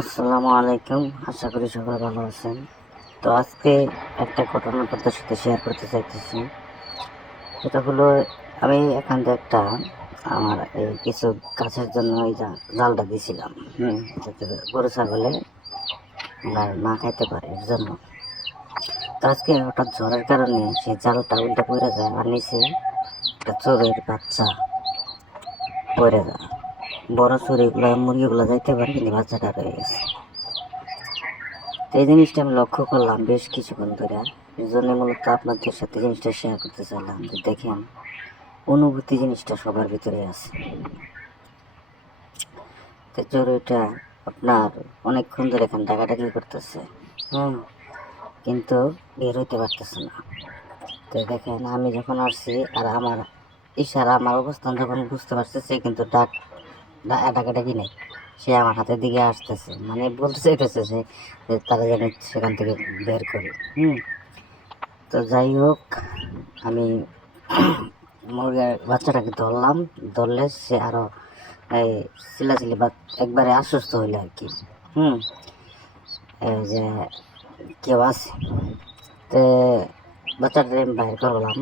আসসালামু আলাইকুম, আশা করি সবাই ভালো আছেন। তো আজকে একটা ঘটনা আপনাদের সাথে শেয়ার করতে চাইতেছি। সেটা হলো, আমি এখান থেকে আমার এই কিছু গাছের জন্য ওই জালটা দিয়েছিলাম, যাতে গরু ছাগলে না খাইতে পারে এর জন্য। তো আজকে হঠাৎ ঝড়ের কারণে সেই জালটা উল্টে পড়ে যায়, আর নিচে একটা চোরের বাচ্চা পড়ে যায়। বড় চুরিগুলো মুরগিগুলো যাইতে পারে, কিন্তু বাচ্চাটা রয়ে গেছে। তো এই জিনিসটা আমি লক্ষ্য করলাম বেশ কিছুক্ষণ ধরে। এই জন্য মূলত আপনাদের সাথে জিনিসটা শেয়ার করতে চাইলাম, যে দেখেন, অনুভূতি জিনিসটা সবার ভিতরে আছে। তো চোরটা আপনার অনেকক্ষণ ধরে এখানে ডাকাডাকি করতেছে, কিন্তু বের হইতে পারতেছে না। তো দেখেন, আমি যখন আসছি আর আমার ইশারা, আমার অবস্থান যখন বুঝতে পারতেছে, কিন্তু ডাকাডাকি নেই। সে আমার হাতের দিকে আসতেছে, মানে বলতে চাইতেছে যে তারা যেন সেখান থেকে বের করি। তো যাই হোক, আমি মুরগির বাচ্চাটাকে ধরলাম। ধরলে সে আরো এই চিল্লাচিল্লি বা একবারে আশ্বস্ত হইলো আর কি। এই যে কেউ আছে। তো বাচ্চাটা আমি বাইর করলাম।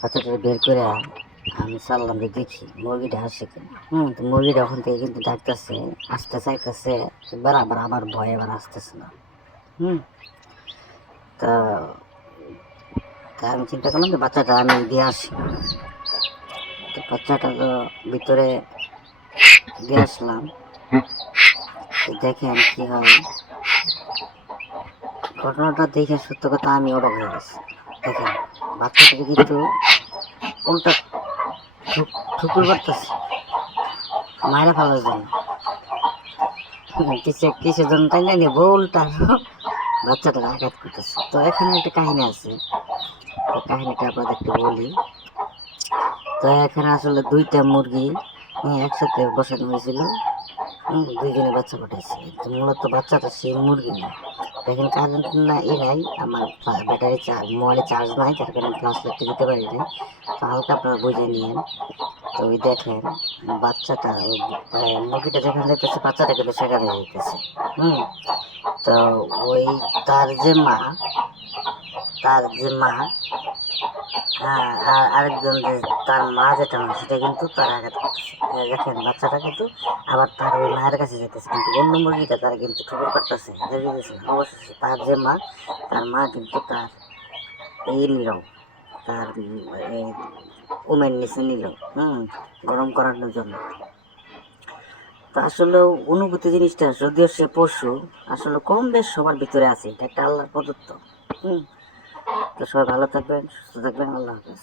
বাচ্চাটা বের করে আমি চাললাম যে দেখি মুরগিটা আসে কিনা। তো মুরগিটা ওখান থেকে কিন্তু ডাকতেছে, আসতে চাইতেছে একবার, আবার আমার ভয় এবার আসতেছে না। তা তা আমি চিন্তা করলাম যে বাচ্চাটা আমি দিয়ে আসি। তো বাচ্চাটা তো ভিতরে দিয়ে আসলাম। দেখেন কি হয়, ঘটনাটা দেখে সত্য কথা আমি অবাক হয়ে গেছি। দেখেন, বাচ্চাটা কিন্তু উল্টা ঠুকুর পারতেছে মায়েরা ফেলার জন্য, কিসের জন্য তাই জানি, উল্টা বাচ্চাটা আঘাত করতেছে। তো এখানে একটা কাহিনী আছে, তো কাহিনীটা আপনাদের একটু বলি। তো এখানে আসলে দুইটা মুরগি একসাথে বসানো হয়েছিল, দুইজনে বাচ্চা ফুটাইছে। তো মূলত বাচ্চাটা সেই মুরগি না। দেখেন, কারেন্ট না নাই, আমার ব্যাটারি মোবাইলে চার্জ নাই, যার কারণে ফ্লাশ লাইটটা দিতে পারি নাই। তো হালকা আপনারা বুঝে নিয়েন। তো ওই দেখেন, বাচ্চাটা মুরগিটা যেখানে যেতেছে, বাচ্চাটা কিন্তু সেখানে যেতেছে। তো ওই তার যে মা হ্যাঁ, আর আরেকজন যে তার মা যেটা না, সেটা কিন্তু তার আঘাত করতেছে। দেখেন, বাচ্চাটা কিন্তু আবার তার ওই মায়ের কাছে যেতেছে, কিন্তু অন্য মুরগিটা তারা কিন্তু ঠুকুর করতেছে, অবশেষে তার যে মা, তার মা কিন্তু তার এই নিল, তার এই উমের নিচে নিল, গরম করানোর জন্য। তো আসলে অনুভূতি জিনিসটা, যদিও সে পশু, আসলে কম বেশ সবার ভিতরে আছে, এটা একটা আল্লাহর প্রদত্ত। তো সবাই ভালো থাকবেন, সুস্থ থাকবেন, আল্লাহ হাফেজ।